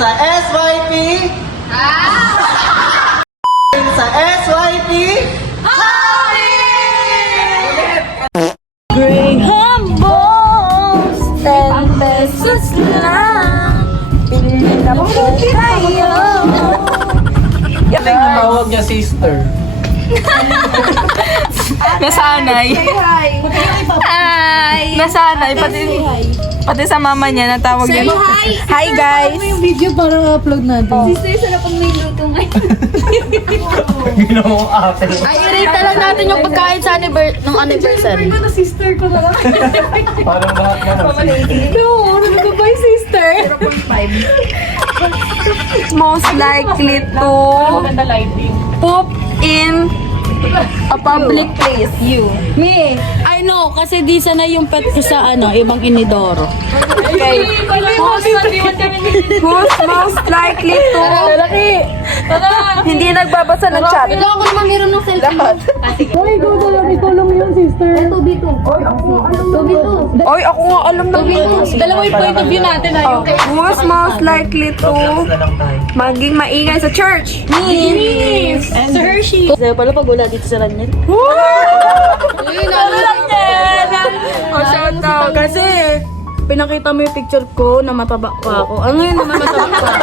Sa SYP. Sa SYP. Graham balls, 10 pesos lang. Pili na po kayo. Tawag niya sister. Nasanay. Hi! Nasanay. Pati sa mama niya natawag niya. Hi guys. Yung video para upload natin. Sister, sana pang may luto ngayon. Ginawang ate. Ay, i-rate na lang natin yung pagkain sa nung anniversary. Sister ko na lang. Parang lahat na lang. No, ano ba ba yung sister? Most likely to poop in a public place. You. Me! I know, kasi di sana yung pet ko sa ibang inidoro. Okay. Who's most likely to hindi nagbabasa ng chat? Ito ako naman meron ng cellphone. Hoy, ikaw lang yun, sister. 2B2. 2B2. Oy, ako nga alam na. Dalawa yung point of view natin Oh, who's most likely to maging maingay sa church? Me! And Sir Hershey. Sa'yo pala pag wala dito sa Raniel. Ano lang yan? Oh, shout out. Kasi, pinakita mo yung picture ko na mataba pa ako. Ano yun naman mataba pa?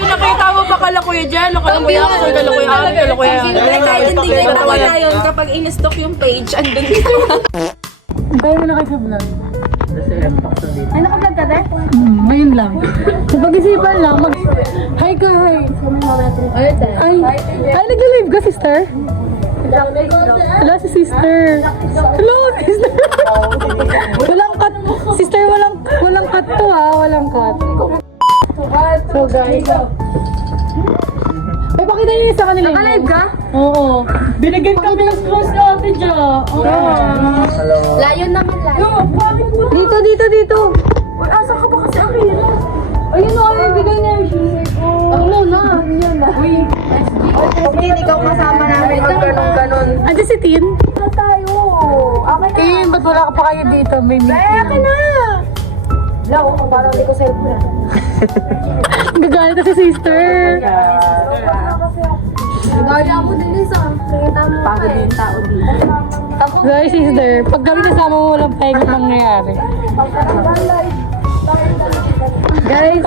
Pinakita mo pa kala kuya dyan. Kala kuya ako. Kala kuya ako. Kala kuya ako. Kahit hindi kayo nakita yun, kapag in-stock yung page, andun dito. Tayo mo na kayo sa vlog. Ay, naka-vlog ka deh? Ngayon lang. Sa pag-isipan lang, Hi ka, hi. Ay, nag-live ka, sister? Wala si sister. Hello, sister. Walang cut. Sister, walang cut to ha. Walang cut. So guys. Ay, pakita niyo sa kanila. Naka-live ka? Oo. Binigyan kami ng close na ate dyan. Layon naman, layon. Dito. Asa ka ba kasi akin? Ayun o, bigay niya yung shoes. Ano na? Yan na. Tin, ikaw kasama namin mag ganon. Andiyan si Tin? Tayo. Tin, ba't wala ka pa kayo dito? May meeting. Akin na! Parang hindi ko cellphone. Gagalit na si sister. Gaya mo din isa. Nakita mo pa eh. Tao dito. Sorry sister, pag kami kasama mo walang pahinga mangyayari. Guys,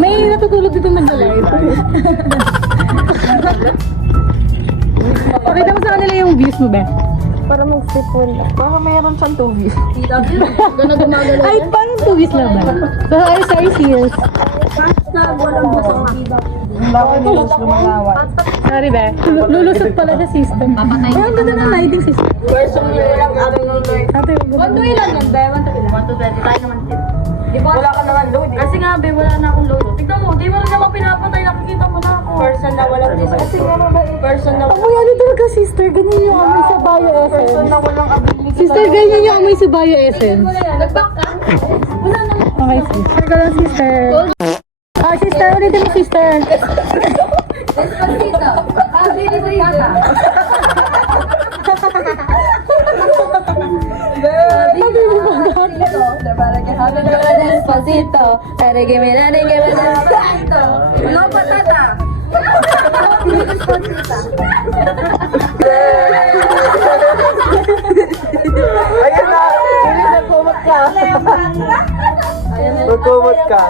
may natutulog dito nag-live. Pakita mo sa kanila yung views mo, Beth. Para mag-sipon. Para mayroon siyang 2 views. Gano'n gumagalaw Ay, parang 2 views lang ba? So, ay, sorry, serious. walang busong na. Bakit nilos lumalawan? Sorry, Beth. Lulusot pala siya, sister. Ay, ang ganda ng lighting, sister. Person nyo lang ano yung Ate, ang ganda. 1 to ilan yan, be? 1 to ilan? 1 to 20. Tayo naman din. Di ba? wala ka naman load. Kasi nga, be, wala na akong load. Tignan mo, di mo rin naman pinapatay. Nakikita mo na ako. Person na walang dis. Kasi nga mabait. Person na Amoy, ano talaga, sister? Ganyan yung amoy sa Bio Person Essence. na walang ability. Sister, ganyan yung amoy sa Bio Essence. Nag-back ka? Wala naman. Okay, sister. Ikaw lang, sister. Ah, sister, ulitin mo, sister. Despacito. Abili mo yata. Despacito. Reggae na despacito. No patata. Despacito. Ayun na! Hindi nagkumot ka. Nagkumot ka.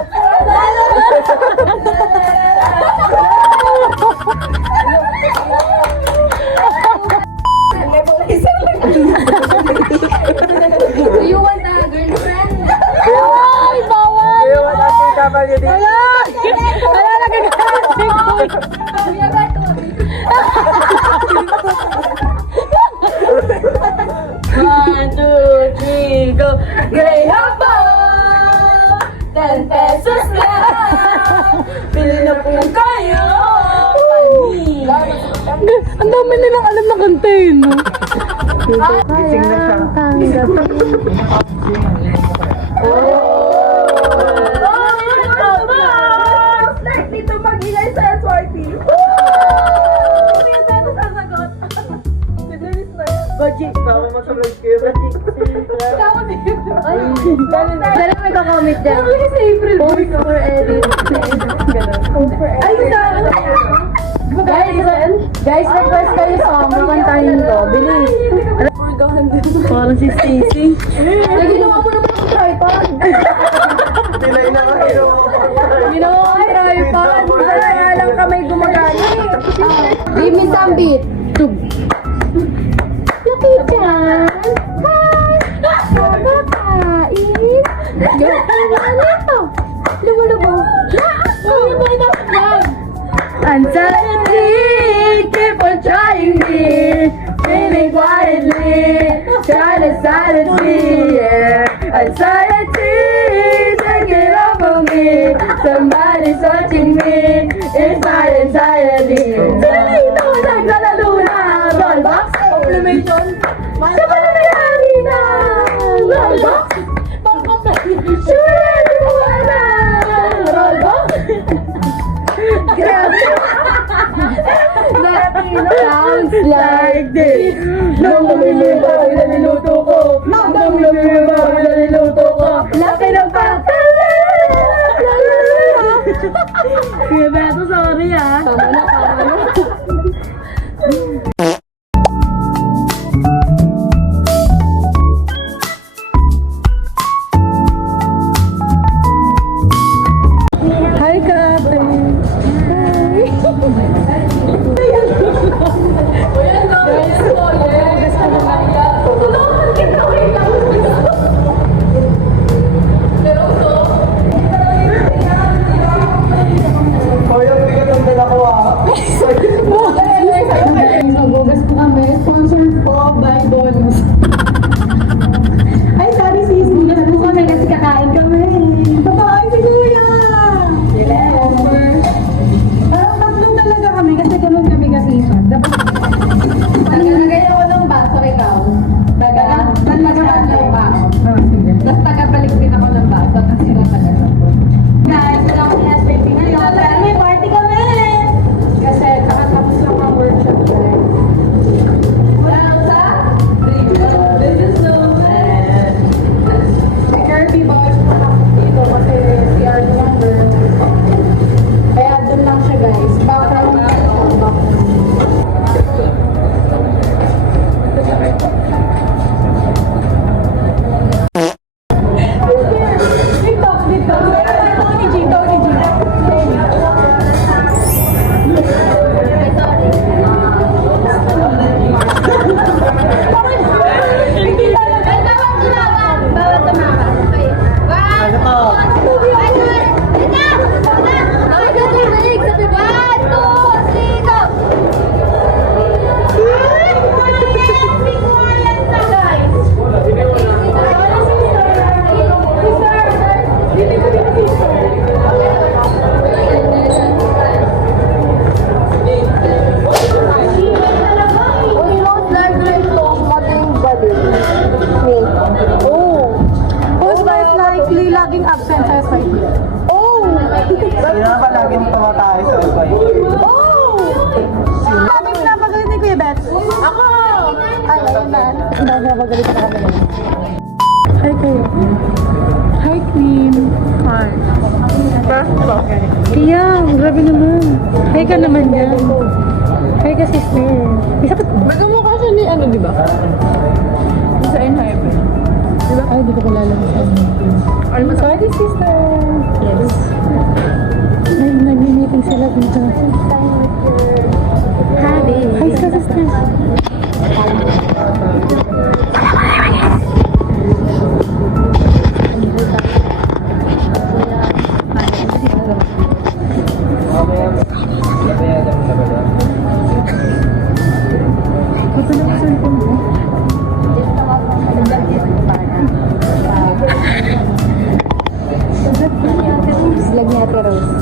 Do you want a girlfriend? Ay, bawal! Kaya wala kita pa niya dito. Wala, nagagalit. Kuya Beto. 1, 2, 3, go! Graham ball! 10 pesos lang! Pili na po kayo! Ang dami nilang alam na kanta yun, no? Gising na siya. Dito mag-ingay sa SYP. Baji! Sama mo sa vlog kayo. Pero may kakomment dyan. Post for edit. Ay, guys, request kayo song. Makantahin ko. Bilis. Parang si Stacy. Ginawa mo naman ang tripod. Pilay na kayo. Ginawa ko ang tripod. Ay, alam ka may gumagana. Give me some beat. Lucky Chan. Hi. Kakakain. Go. Ano ito? Lumulubo. Ano ba ito? Anxiety, keep on trying me. Feeling quietly, trying to silence me, yeah. Anxiety, taking over me. Somebody's touching me. It's my anxiety. Salito, naglaluna. Rollbox. Complimation. Sa pananayari na. Rollbox. Surely wala. Rollbox. Grabe. Sounds like this. Nang lumiliba ang naliluto ko. Nang lumiliba ang naliluto ko. Laki ng patala. Kuya Beto, sorry ah. Tama na. Hi, Kape. Hoy, ang bigat ng dala ko ah. Magugas po kami. Sponsored po by Bonus. Ay, sorry sis. Gugas po kami kasi kakain kami. Kakain si Kuya! Parang tatlo talaga kami kasi ganun kami kasipan. Nagagay ako ng baso ikaw. Nagagay pa ako. Tapos tagabalik din ako ng baso kasi natagal ako. Guys, wala akong SPP ngayon. Pero may party kami! Kasi nakatapos lang ang workshop guys. Wala sa? This is so sad. Si Kirby boss dito kasi CR number. Kaya doon lang siya guys. Background lang siya. Laging absent sa SYP. Oh! Hindi na ba laging tumatay sa ibay? Oh! Kami pinapagalit ni Kuya Beth. Ako! Ay, ayun na. Pinapagalit na kami. Hi, Kuya. Hi, Queen. Hi. Kaya, grabe naman. Hi ka naman yan. Hi ka, sister. Isa ka. Magkamukha siya ni ano, di ba? Sa Enhype. Diba? Ay, di ko kilala mo siya. Sorry, sister. Yes. Ay, nag-meeting sila dito. Hi, sister. Vlog ni Ate Rose.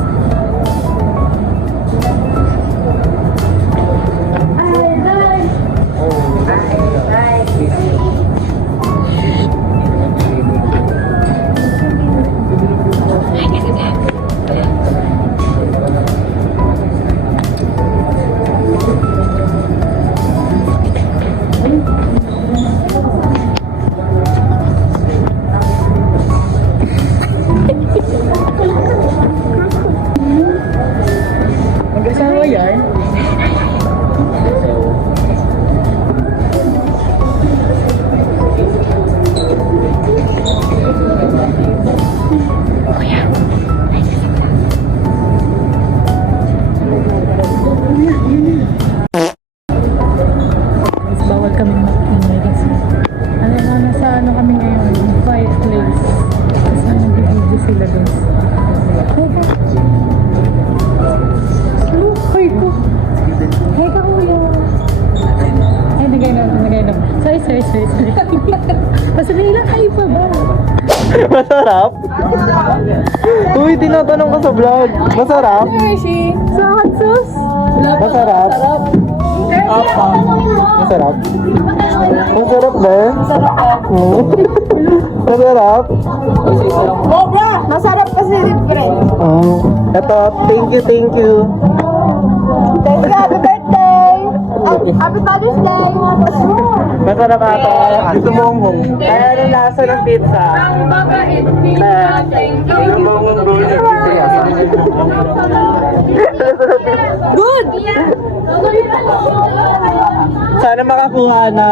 Masarap? Uy, tinatanong ko sa vlog. Masarap? Sa hot sauce? Masarap? Masarap? Masarap ba? Masarap? Masarap kasi different. Oh. Ito, thank you. Thank you, happy birthday! Happy Father's Day! Masarap ata. Gusto mo honghong? Kaya anong lasa ng pizza? Good! Sana makakuha na.